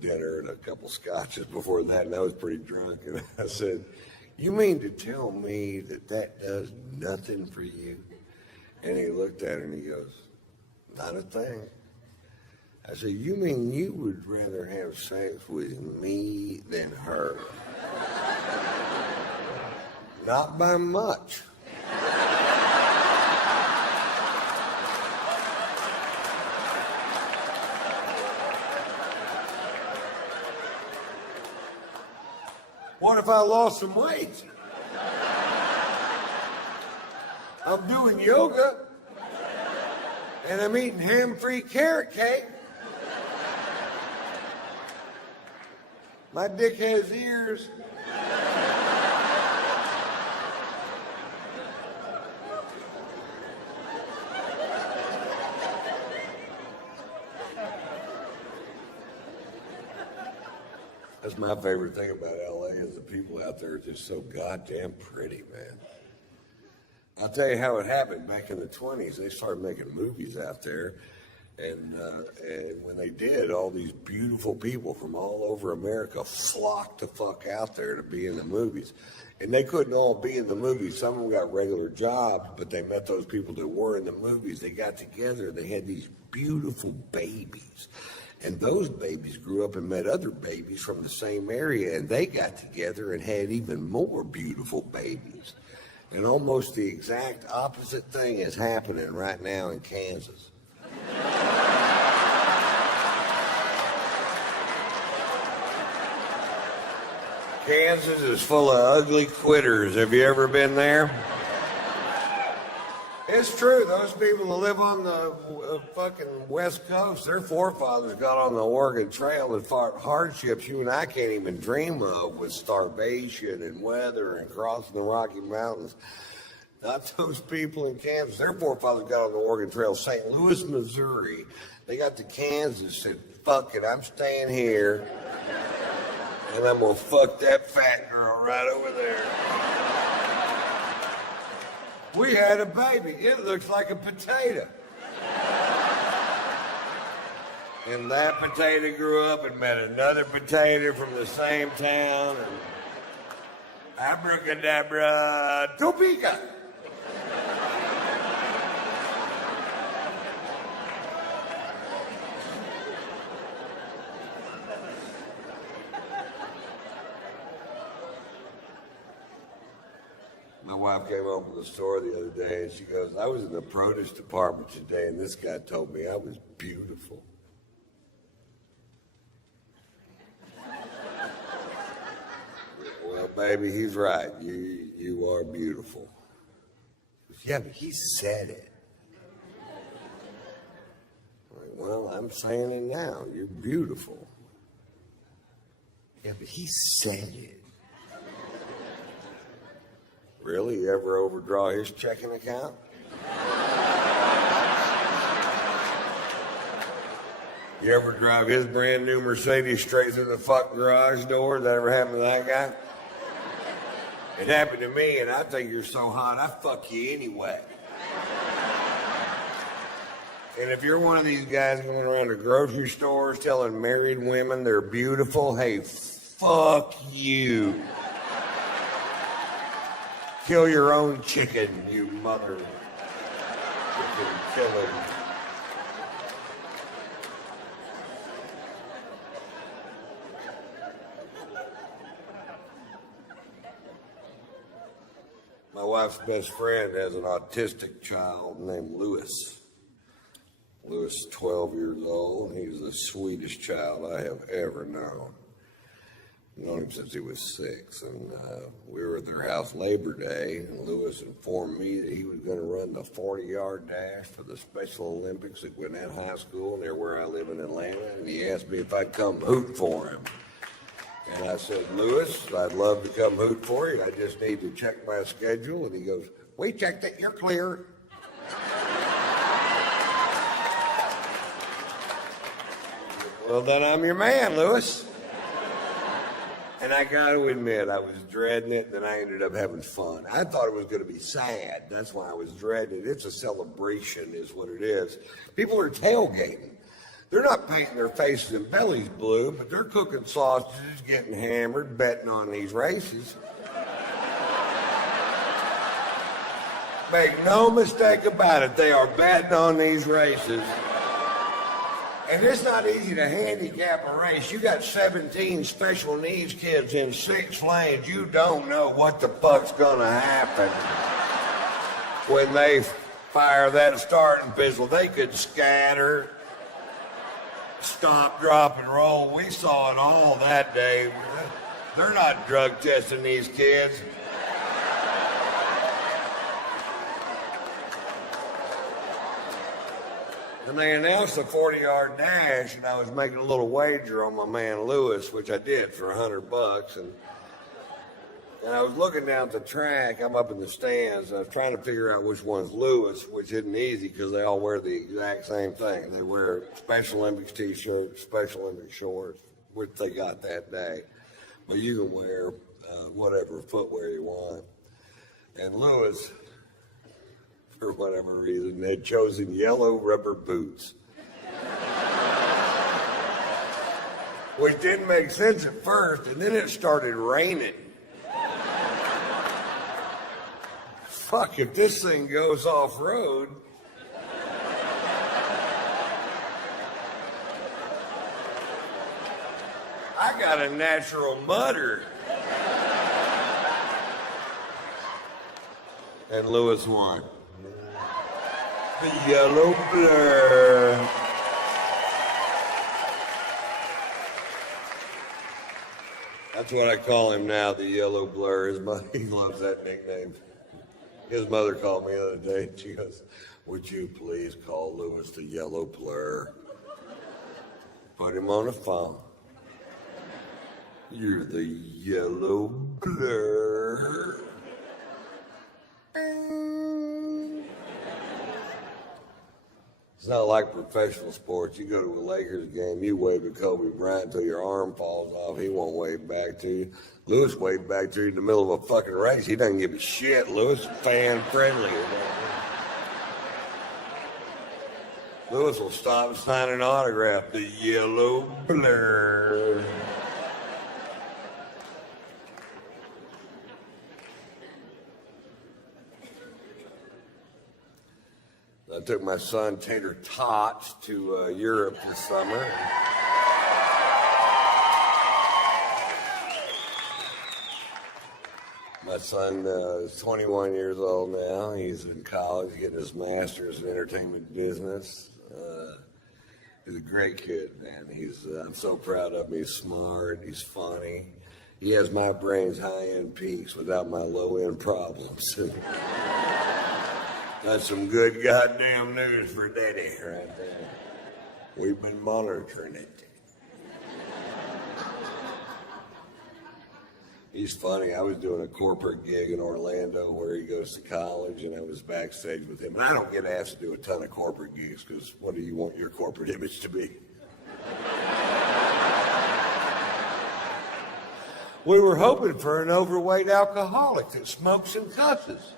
dinner and a couple scotches before that, and I was pretty drunk. And I said, "You mean to tell me that does nothing for you?" And he looked at her and he goes, "Not a thing." I said, "You mean you would rather have sex with me than her?" "Not by much." What if I lost some weight? I'm doing yoga and I'm eating ham-free carrot cake. My dick has ears. That's my favorite thing about LA is the people out there are just so goddamn pretty, man. I'll tell you how it happened. Back in the 20s, they started making movies out there. And when they did, all these beautiful people from all over America flocked the fuck out there to be in the movies. And they couldn't all be in the movies. Some of them got regular jobs, but they met those people that were in the movies. They got together. They had these beautiful babies. And those babies grew up and met other babies from the same area, and they got together and had even more beautiful babies. And almost the exact opposite thing is happening right now in Kansas. Kansas is full of ugly quitters. Have you ever been there? It's true. Those people that live on the fucking West Coast, their forefathers got on the Oregon Trail and fought hardships you and I can't even dream of, with starvation and weather and crossing the Rocky Mountains. Not those people in Kansas. Their forefathers got on the Oregon Trail, St. Louis, Missouri. They got to Kansas and said, "Fuck it, I'm staying here. And I'm going to fuck that fat girl right over there." We had a baby. It looks like a potato. And that potato grew up and met another potato from the same town. And abracadabra, Topeka. My wife came home from the store the other day and she goes, "I was in the produce department today and this guy told me I was beautiful." Well, baby, he's right. You are beautiful. Yeah, but he said it. Like, well, I'm saying it now. You're beautiful. Yeah, but he said it. Really? You ever overdraw his checking account? You ever drive his brand new Mercedes straight through the fuck garage door? That ever happened to that guy? It happened to me, and I think you're so hot, I fuck you anyway. And if you're one of these guys going around to grocery stores telling married women they're beautiful, hey, fuck you. Kill your own chicken, you mother chicken killer. My wife's best friend has an autistic child named Lewis. Lewis is 12 years old. He's the sweetest child I have ever known. I've known him since he was 6, and we were at their house Labor Day, and Lewis informed me that he was going to run the 40-yard dash for the Special Olympics at Gwinnett High School near where I live in Atlanta, and he asked me if I'd come hoot for him. And I said, "Lewis, I'd love to come hoot for you. I just need to check my schedule." And he goes, "We checked it. You're clear." Well, then I'm your man, Lewis. And I got to admit, I was dreading it, and then I ended up having fun. I thought it was going to be sad. That's why I was dreading it. It's a celebration is what it is. People are tailgating. They're not painting their faces and bellies blue, but they're cooking sausages, getting hammered, betting on these races. Make no mistake about it, they are betting on these races. And it's not easy to handicap a race. You got 17 special needs kids in 6 lanes. You don't know what the fuck's gonna happen. When they fire that starting pistol, they could scatter, stop, drop, and roll. We saw it all that day. They're not drug testing these kids. And they announced the 40-yard dash, and I was making a little wager on my man Lewis, which I did for $100. And I was looking down at the track. I'm up in the stands, and I was trying to figure out which one's Lewis, which isn't easy because they all wear the exact same thing. They wear Special Olympics t-shirts, Special Olympics shorts, which they got that day. But you can wear whatever footwear you want. And Lewis, for whatever reason, had chosen yellow rubber boots. Which didn't make sense at first, and then it started raining. Fuck, if this thing goes off-road, I got a natural mudder. And Lewis won. The yellow blur. That's what I call him now, the yellow blur. He loves that nickname. His mother called me the other day. She goes, "Would you please call Lewis the yellow blur? Put him on the phone. You're the yellow blur." It's not like professional sports. You go to a Lakers game, you wave at Kobe Bryant until your arm falls off. He won't wave back to you. Lewis waved back to you in the middle of a fucking race. He doesn't give a shit. Lewis is fan friendly. Lewis will stop and sign an autograph. The yellow blur. I took my son Tater Tots to Europe this summer. My son is 21 years old now. He's in college, getting his master's in entertainment business. He's a great kid, man. I'm so proud of him. He's smart. He's funny. He has my brain's high-end peaks without my low-end problems. That's some good goddamn news for Daddy right there. We've been monitoring it. He's funny. I was doing a corporate gig in Orlando where he goes to college, and I was backstage with him. And I don't get asked to do a ton of corporate gigs because what do you want your corporate image to be? We were hoping for an overweight alcoholic that smokes and cusses.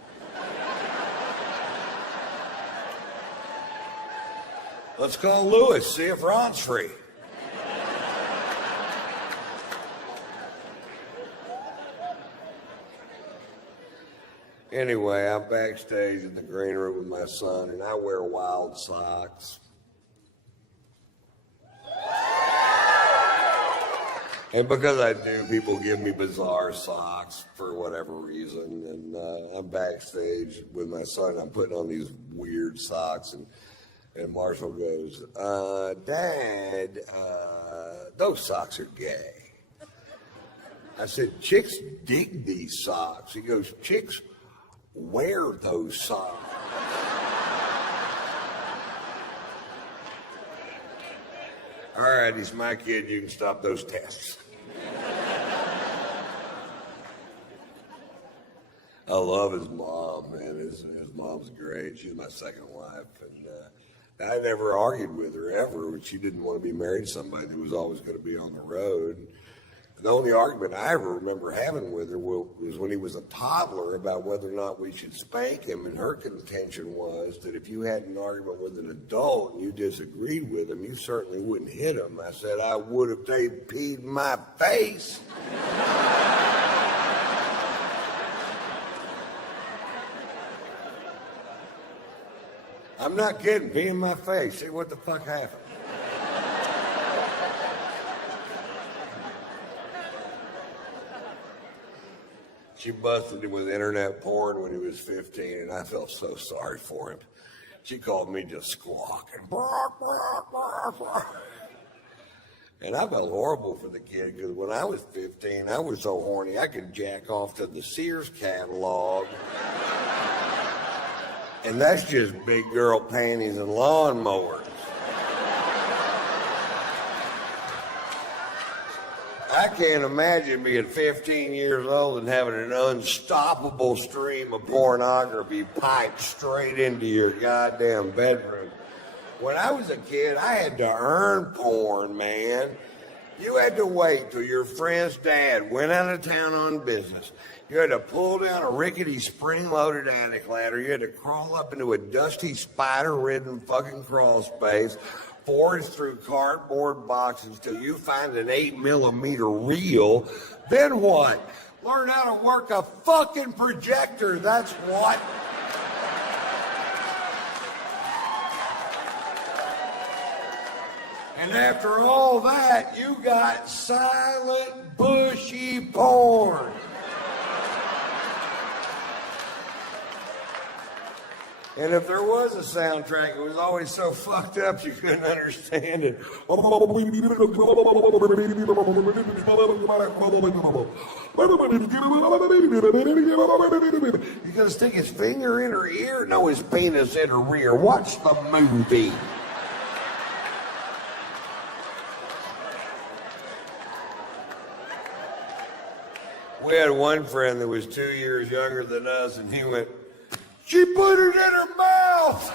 Let's call Lewis, see if Ron's free. Anyway, I'm backstage in the green room with my son, and I wear wild socks. And because I do, people give me bizarre socks for whatever reason. And I'm backstage with my son, I'm putting on these weird socks, and Marshall goes, Dad, those socks are gay. I said, chicks dig these socks. He goes, chicks wear those socks. All right, he's my kid. You can stop those tests. I love his mom, man. His mom's great. She's my second wife. And I never argued with her ever. She didn't want to be married to somebody that was always going to be on the road. The only argument I ever remember having with her was when he was a toddler about whether or not we should spank him. And her contention was that if you had an argument with an adult and you disagreed with him, you certainly wouldn't hit him. I said, I would if they peed in my face. I'm not kidding. Pee in my face. See what the fuck happened. She busted him with internet porn when he was 15, and I felt so sorry for him. She called me just squawking. And I felt horrible for the kid, because when I was 15, I was so horny, I could jack off to the Sears catalog. And that's just big girl panties and lawnmowers. I can't imagine being 15 years old and having an unstoppable stream of pornography piped straight into your goddamn bedroom. When I was a kid, I had to earn porn, man. You had to wait till your friend's dad went out of town on business. You had to pull down a rickety spring-loaded attic ladder. You had to crawl up into a dusty, spider-ridden fucking crawl space, forage through cardboard boxes till you find an 8mm reel. Then what? Learn how to work a fucking projector, that's what. And after all that, you got silent, bushy porn. And if there was a soundtrack, it was always so fucked up you couldn't understand it. He's gonna stick his finger in her ear? No, his penis in her rear. Watch the movie. We had one friend that was 2 years younger than us, and he went, "She put it in her mouth."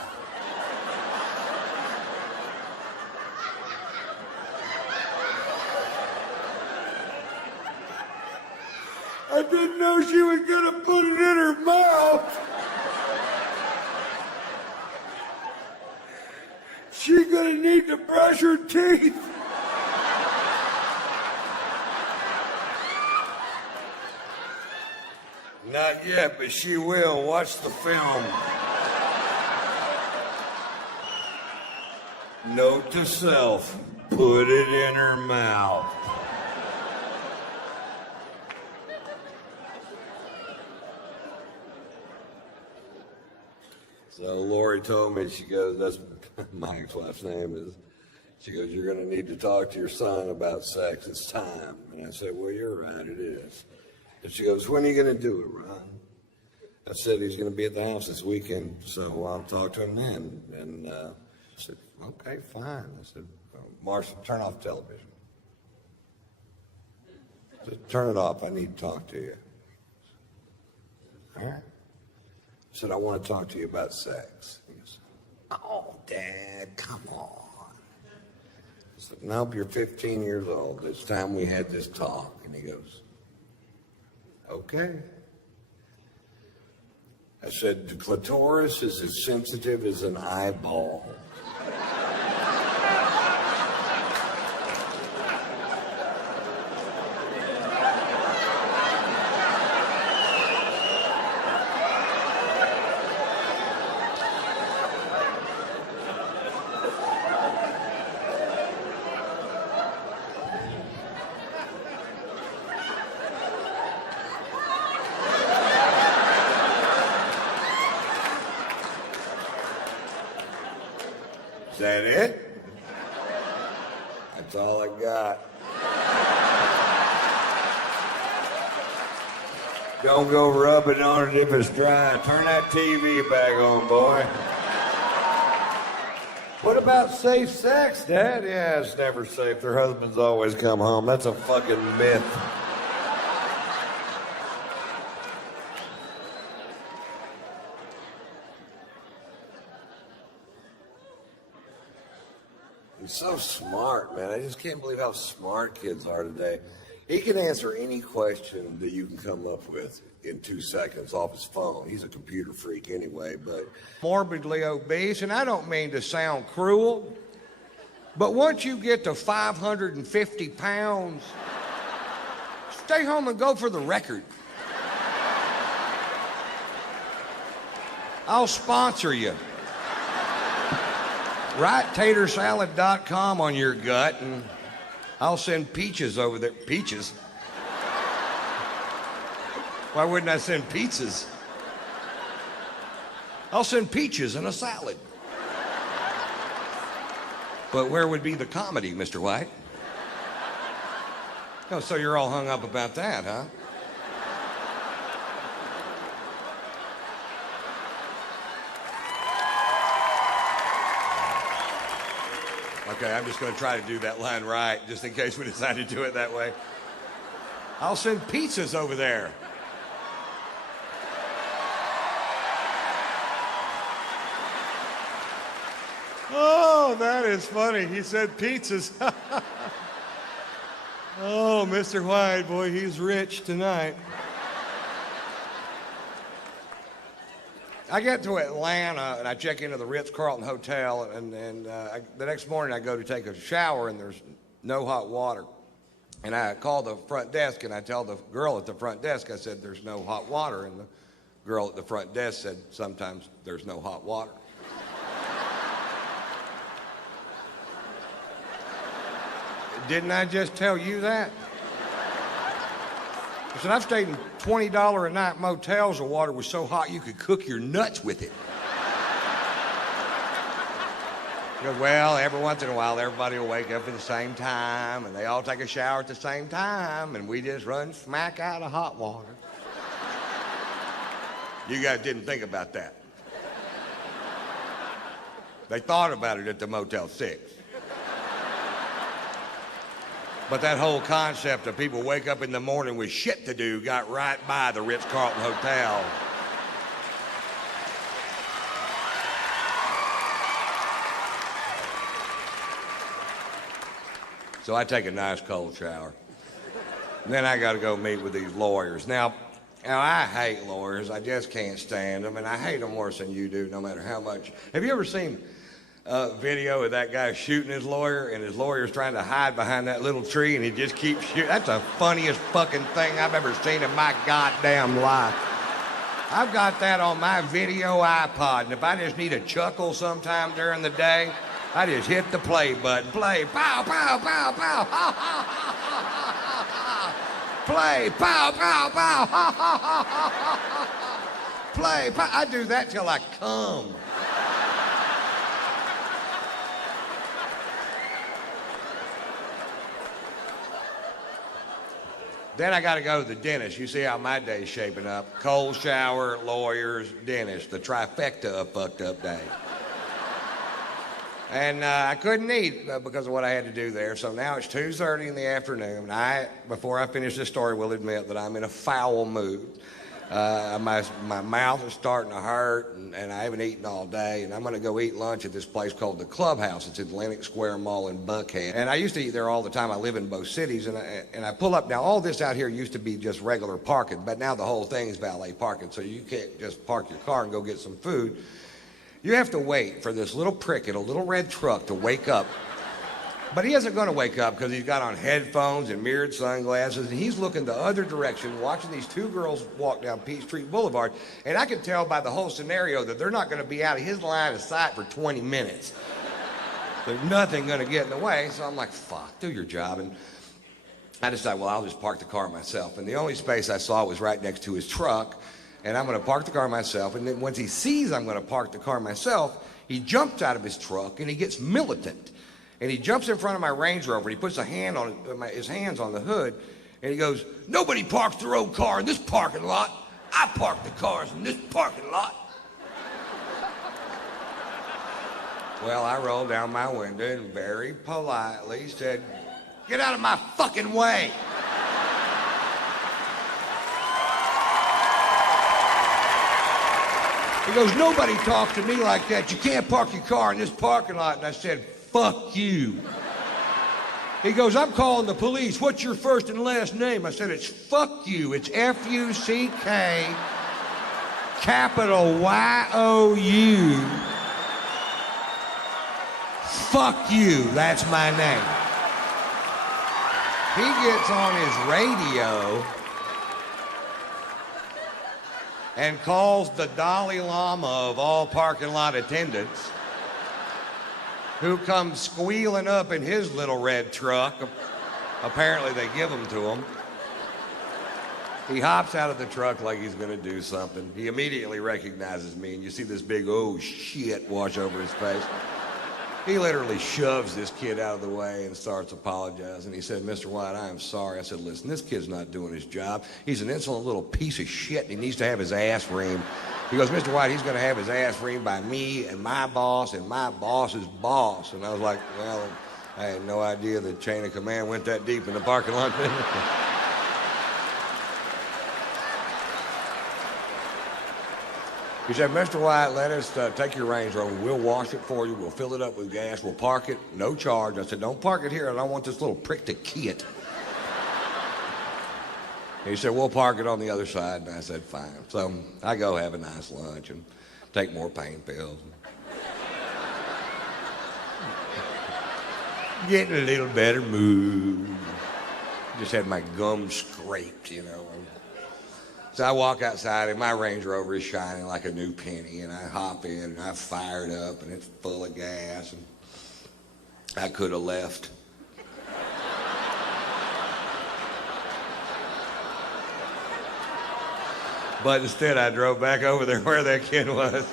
I didn't know she was gonna put it in her mouth. She's gonna need to brush her teeth. Not yet, but she will. Watch the film. Note to self, put it in her mouth. So Lori told me, she goes, that's my ex-wife's name is, she goes, you're going to need to talk to your son about sex. It's time. And I said, well, you're right, it is. And she goes, when are you going to do it, Ron? I said, he's going to be at the house this weekend, so I'll talk to him then. And she said, okay, fine. I said, Marshall, turn off television. I said, turn it off. I need to talk to you. All right. I said, I want to talk to you about sex. He goes, oh, Dad, come on. I said, nope, you're 15 years old. It's time we had this talk. And he goes, okay. I said, the clitoris is as sensitive as an eyeball. Is that it? That's all I got. Don't go rubbing on it if it's dry. Turn that TV back on, boy. What about safe sex, Dad? Yeah, it's never safe. Their husbands always come home. That's a fucking myth. He's so smart, man. I just can't believe how smart kids are today. He can answer any question that you can come up with in 2 seconds off his phone. He's a computer freak anyway, but... Morbidly obese, and I don't mean to sound cruel, but once you get to 550 pounds, stay home and go for the record. I'll sponsor you. Write tatersalad.com on your gut, and I'll send peaches over there. Peaches? Why wouldn't I send pizzas? I'll send peaches in a salad. But where would be the comedy, Mr. White? Oh, so you're all hung up about that, huh? Okay, I'm just going to try to do that line right, just in case we decide to do it that way. I'll send pizzas over there. Oh, that is funny. He said pizzas. Oh, Mr. White, boy, he's rich tonight. I get to Atlanta, and I check into the Ritz-Carlton Hotel, and the next morning I go to take a shower, and there's no hot water. And I call the front desk, and I tell the girl at the front desk, I said, there's no hot water. And the girl at the front desk said, sometimes there's no hot water. Didn't I just tell you that? I said, I've stayed in $20 a night motels. The water was so hot you could cook your nuts with it. He goes, well, every once in a while, everybody will wake up at the same time, and they all take a shower at the same time, and we just run smack out of hot water. You guys didn't think about that. They thought about it at the Motel 6. But that whole concept of people wake up in the morning with shit to do got right by the Ritz-Carlton Hotel. So I take a nice cold shower. And then I got to go meet with these lawyers. Now, I hate lawyers. I just can't stand them, and I hate them worse than you do, no matter how much. Have you ever seen video of that guy shooting his lawyer, and his lawyer's trying to hide behind that little tree, and he just keeps shooting? That's the funniest fucking thing I've ever seen in my goddamn life. I've got that on my video iPod, and if I just need a chuckle sometime during the day, I just hit the play button. Play, pow, pow, pow, pow, ha, ha, ha, ha, ha, ha. Play, pow, pow, pow, ha, ha, ha, ha, ha. Play, pow. I do that till I come. Then I got to go to the dentist. You see how my day's shaping up. Cold shower, lawyers, dentist. The trifecta of fucked up day. And I couldn't eat because of what I had to do there. So now it's 2:30 in the afternoon. Before I finish this story, will admit that I'm in a foul mood. My mouth is starting to hurt, and I haven't eaten all day, and I'm going to go eat lunch at this place called the Clubhouse. It's at Atlantic Square Mall in Buckhead. And I used to eat there all the time. I live in both cities, and I pull up. Now, all this out here used to be just regular parking, but now the whole thing is valet parking, so you can't just park your car and go get some food. You have to wait for this little prick in a little red truck to wake up. But he isn't going to wake up because he's got on headphones and mirrored sunglasses, and he's looking the other direction, watching these two girls walk down Peachtree Boulevard. And I can tell by the whole scenario that they're not going to be out of his line of sight for 20 minutes. There's nothing going to get in the way. So I'm like, fuck, do your job. And I decided, well, I'll just park the car myself. And the only space I saw was right next to his truck. And I'm going to park the car myself. And then once he sees I'm going to park the car myself, he jumps out of his truck and he gets militant. And he jumps in front of my Range Rover, and he puts his hands on the hood, and he goes, nobody parks their own car in this parking lot. I park the cars in this parking lot. Well, I rolled down my window and very politely said, get out of my fucking way. He goes, nobody talks to me like that. You can't park your car in this parking lot. And I said, fuck you. He goes, I'm calling the police. What's your first and last name? I said, it's fuck you. It's F-U-C-K, capital Y-O-U. Fuck you. That's my name. He gets on his radio and calls the Dalai Lama of all parking lot attendants, who comes squealing up in his little red truck. Apparently they give them to him. He hops out of the truck like he's gonna do something. He immediately recognizes me, and you see this big, oh shit, wash over his face. He literally shoves this kid out of the way and starts apologizing. He said, Mr. White, I am sorry. I said, listen, this kid's not doing his job. He's an insolent little piece of shit, and he needs to have his ass reamed. He goes, Mr. White, he's going to have his ass reamed by me and my boss's boss. And I was like, well, I had no idea the chain of command went that deep in the parking lot. He said, Mr. White, let us take your Range Rover. We'll wash it for you. We'll fill it up with gas. We'll park it, no charge. I said, don't park it here. I don't want this little prick to key it. He said, we'll park it on the other side. And I said, fine. So I go have a nice lunch and take more pain pills. Getting a little better mood. Just had my gums scraped, you know. So I walk outside and my Range Rover is shining like a new penny, and I hop in and I fire it up and it's full of gas, and I could have left. But instead I drove back over there where that kid was.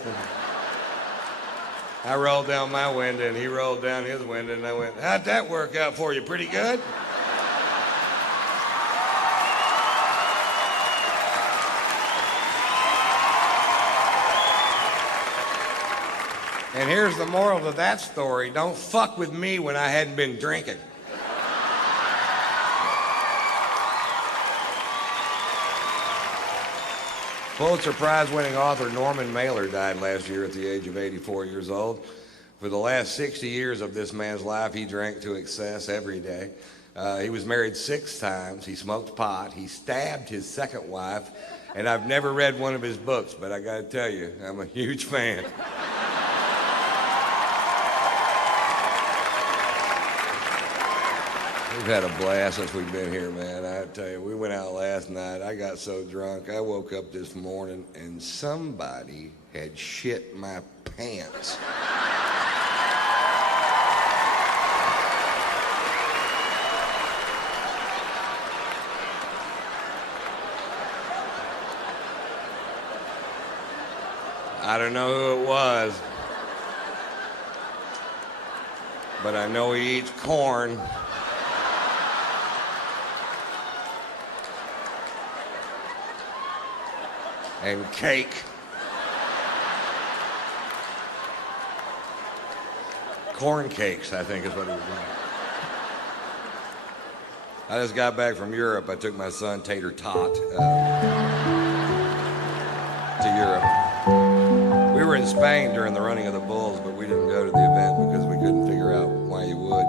I rolled down my window and he rolled down his window, and I went, how'd that work out for you? Pretty good? And here's the moral of that story. Don't fuck with me when I hadn't been drinking. Pulitzer Prize winning author Norman Mailer died last year at the age of 84 years old. For the last 60 years of this man's life, he drank to excess every day. He was married 6 times. He smoked pot. He stabbed his second wife. And I've never read one of his books, but I got to tell you, I'm a huge fan. We've had a blast since we've been here, man. I tell you, we went out last night. I got so drunk. I woke up this morning and somebody had shit my pants. I don't know who it was, but I know he eats corn. And cake. Corn cakes, I think is what it was. I just got back from Europe. I took my son Tater Tot to Europe. We were in Spain during the running of the Bulls, but we didn't go to the event because we couldn't figure out why you would.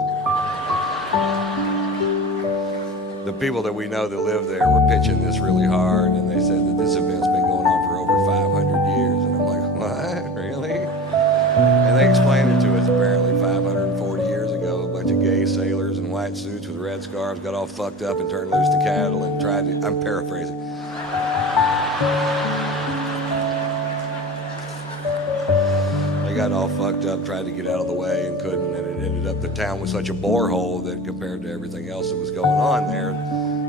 The people that we know that live there were pitching this really hard, and they said that this event's been going on for over 500 years. And I'm like, what? Really? And they explained it to us. Apparently 540 years ago, a bunch of gay sailors in white suits with red scarves got all fucked up and turned loose to cattle and tried to, I'm paraphrasing. They got all fucked up, tried to get out of the way and couldn't, and it ended up, the town was such a borehole that compared to everything else that was going on there,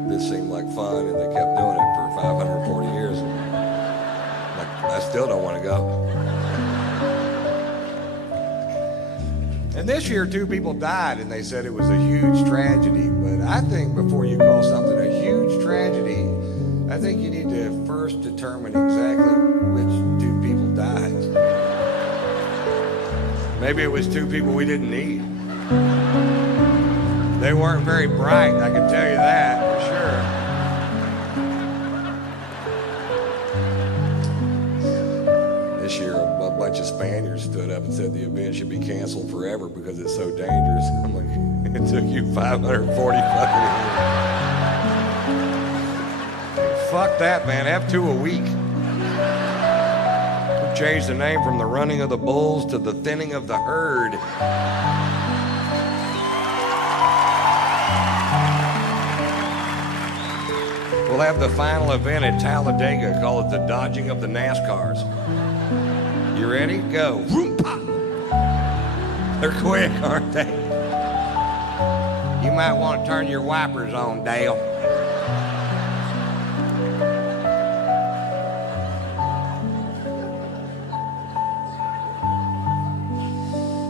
this seemed like fun, and they kept doing it for 540 years. Like, I still don't want to go. And this year, 2 people died, and they said it was a huge tragedy. But I think before you call something a huge tragedy, I think you need to first determine exactly which 2 people died. Maybe it was 2 people we didn't need. They weren't very bright, I can tell you that for sure. This year, a bunch of Spaniards stood up and said the event should be canceled forever because it's so dangerous. I'm like, It took you 540 fucking years. Fuck that, man. Have 2 a week. Changed the name from the running of the bulls to the thinning of the herd. We'll have the final event at Talladega. Call it the dodging of the NASCARs. You ready? Go. Vroom, pop. They're quick, aren't they? You might want to turn your wipers on, Dale.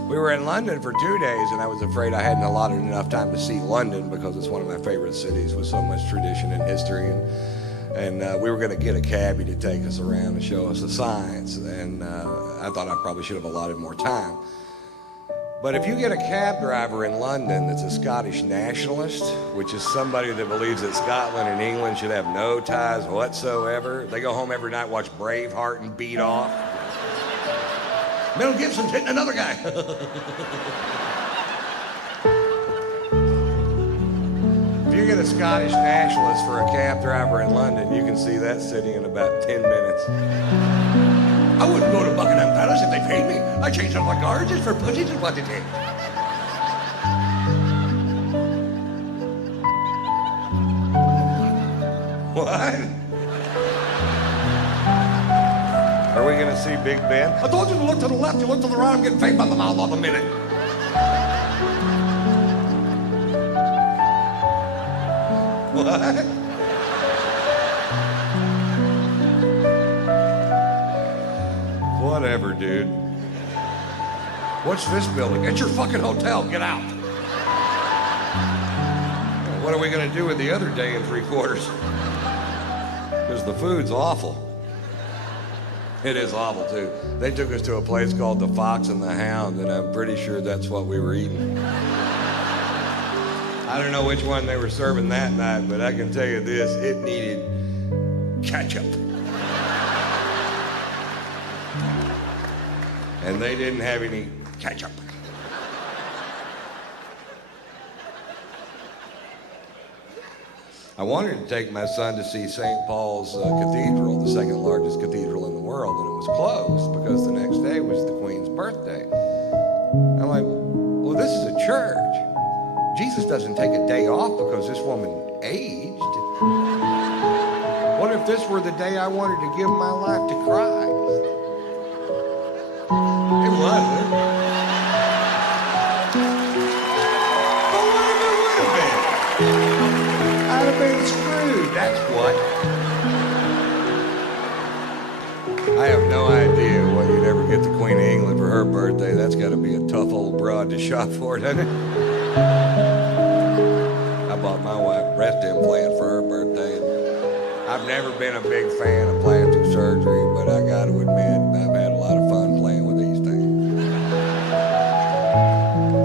We were in London for 2 days, and I was afraid I hadn't allotted enough time to see London because it's one of my favorite cities with so much tradition and history. And we were going to get a cabbie to take us around and show us the signs. And I thought I probably should have allotted more time. But if you get a cab driver in London that's a Scottish nationalist, which is somebody that believes that Scotland and England should have no ties whatsoever, they go home every night, watch Braveheart and beat off. Mel Gibson's hitting another guy. If you get a Scottish nationalist for a cab driver in London, you can see that city in about 10 minutes. I wouldn't go to Buckingham Palace if they paid me. I changed all my cars just for pussies and what it is. What? Are we going to see Big Ben? I told you to look to the left, you look to the right, I'm getting faked by the mouth all the minute. What? Whatever, dude. What's this building? It's your fucking hotel. Get out. What are we going to do with the other day and 3/4? Because the food's awful. It is awful, too. They took us to a place called the Fox and the Hound, and I'm pretty sure that's what we were eating. I don't know which one they were serving that night, but I can tell you this, it needed ketchup. And they didn't have any ketchup. I wanted to take my son to see St. Paul's Cathedral, the second largest cathedral in the world, and it was closed because the next day was the Queen's birthday. I'm like, well, this is a church. Jesus doesn't take a day off because this woman aged. What if this were the day I wanted to give my life to Christ? It wasn't. But what if it would have been? I'd have been screwed, that's what. I have no idea what you'd ever get the Queen of England for her birthday. That's got to be a tough old broad to shop for, doesn't it? I bought my wife breast implant for her birthday. I've never been a big fan of plastic surgery, but I got to admit, I've had a lot of fun playing with these things.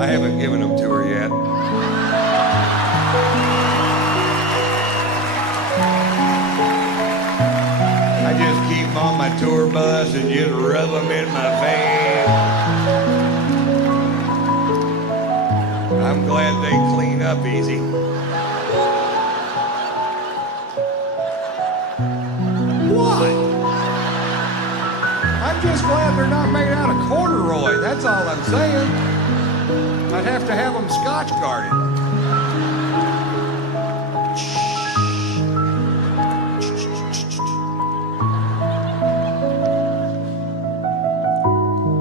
I haven't given them to her yet. I just keep them on my tour bus and just rub them in my van. I'm glad they clean up easy. What? I'm just glad they're not made out of corduroy. That's all I'm saying. I'd have to have them Scotch guarded.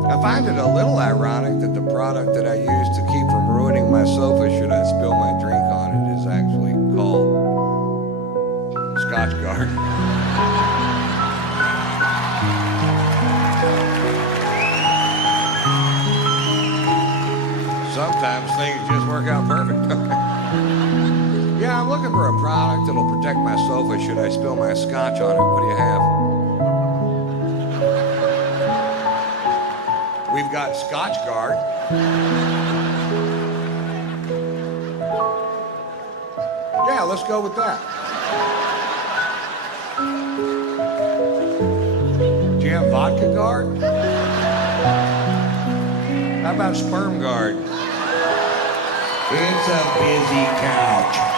I find it a little ironic that the product that I use to keep from ruining my sofa should I spill my drink on it is actually called Scotch Guard. Sometimes things just work out perfect. Yeah, I'm looking for a product that'll protect my sofa should I spill my scotch on it. What do you have? We've got Scotch Guard. Yeah, let's go with that. Do you have Vodka Guard? How about Sperm Guard? It's a busy couch.